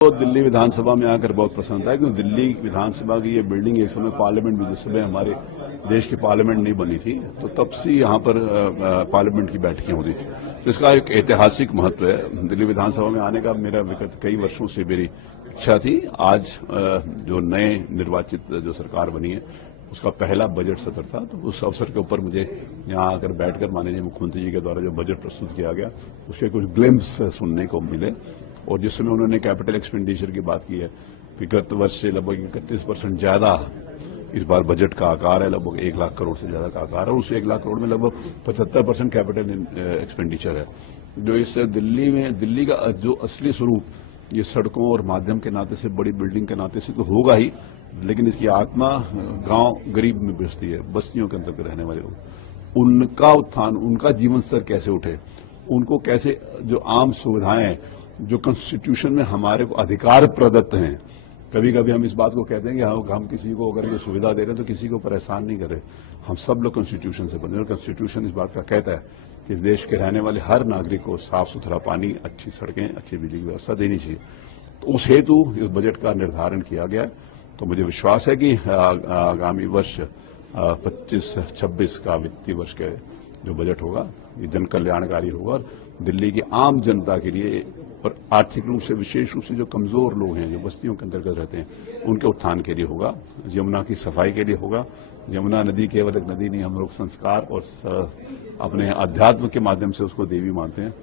तो दिल्ली विधानसभा में आकर बहुत पसंद आया क्योंकि दिल्ली विधानसभा की ये बिल्डिंग एक समय पार्लियामेंट भी, जिस समय हमारे देश की पार्लियामेंट नहीं बनी थी तो तब से यहाँ पर पार्लियामेंट की बैठकें होती थी। तो इसका एक ऐतिहासिक महत्व है। दिल्ली विधानसभा में आने का मेरा विगत कई वर्षों से मेरी इच्छा थी। आज जो नए निर्वाचित जो सरकार बनी है उसका पहला बजट सत्र था, तो उस अवसर के ऊपर मुझे यहाँ आकर बैठकर माननीय मुख्यमंत्री जी के द्वारा जो बजट प्रस्तुत किया गया उसके कुछ ग्लिम्स सुनने को मिले। और जिस समय उन्होंने कैपिटल एक्सपेंडिचर की बात की है, विगत वर्ष से लगभग 31% ज्यादा इस बार बजट का आकार है, लगभग 1 लाख करोड़ से ज्यादा का आकार है। उस 1 लाख करोड़ में लगभग 75% कैपिटल एक्सपेंडिचर है। जो इस दिल्ली का जो असली स्वरूप ये सड़कों और माध्यम के नाते से, बड़ी बिल्डिंग के नाते से तो होगा ही, लेकिन इसकी आत्मा गांव गरीब में बसती है, बस्तियों के अंदर रहने वाले लोग, उनका उत्थान, उनका जीवन स्तर कैसे उठे, उनको कैसे जो आम सुविधाएं जो कॉन्स्टिट्यूशन में हमारे को अधिकार प्रदत्त हैं। कभी कभी हम इस बात को कहते हैं कि हम किसी को अगर ये सुविधा दे रहे हैं तो किसी को ऊपर एहसान नहीं कर रहे। हम सब लोग कॉन्स्टिट्यूशन से बने और कॉन्स्टिट्यूशन इस बात का कहता है कि इस देश के रहने वाले हर नागरिक को साफ सुथरा पानी, अच्छी सड़कें, अच्छी बिजली की व्यवस्था देनी चाहिए। तो उस हेतु इस बजट का निर्धारण किया गया है। तो मुझे विश्वास है कि आगामी वर्ष 25-26 का वित्तीय वर्ष के जो बजट होगा ये जन कल्याणकारी होगा और दिल्ली की आम जनता के लिए और आर्थिक रूप से, विशेष रूप से जो कमजोर लोग हैं, जो बस्तियों के अंतर्गत रहते हैं, उनके उत्थान के लिए होगा। यमुना की सफाई के लिए होगा। यमुना नदी केवल एक नदी नहीं, हम लोग संस्कार और अपने अध्यात्म के माध्यम से उसको देवी मानते हैं।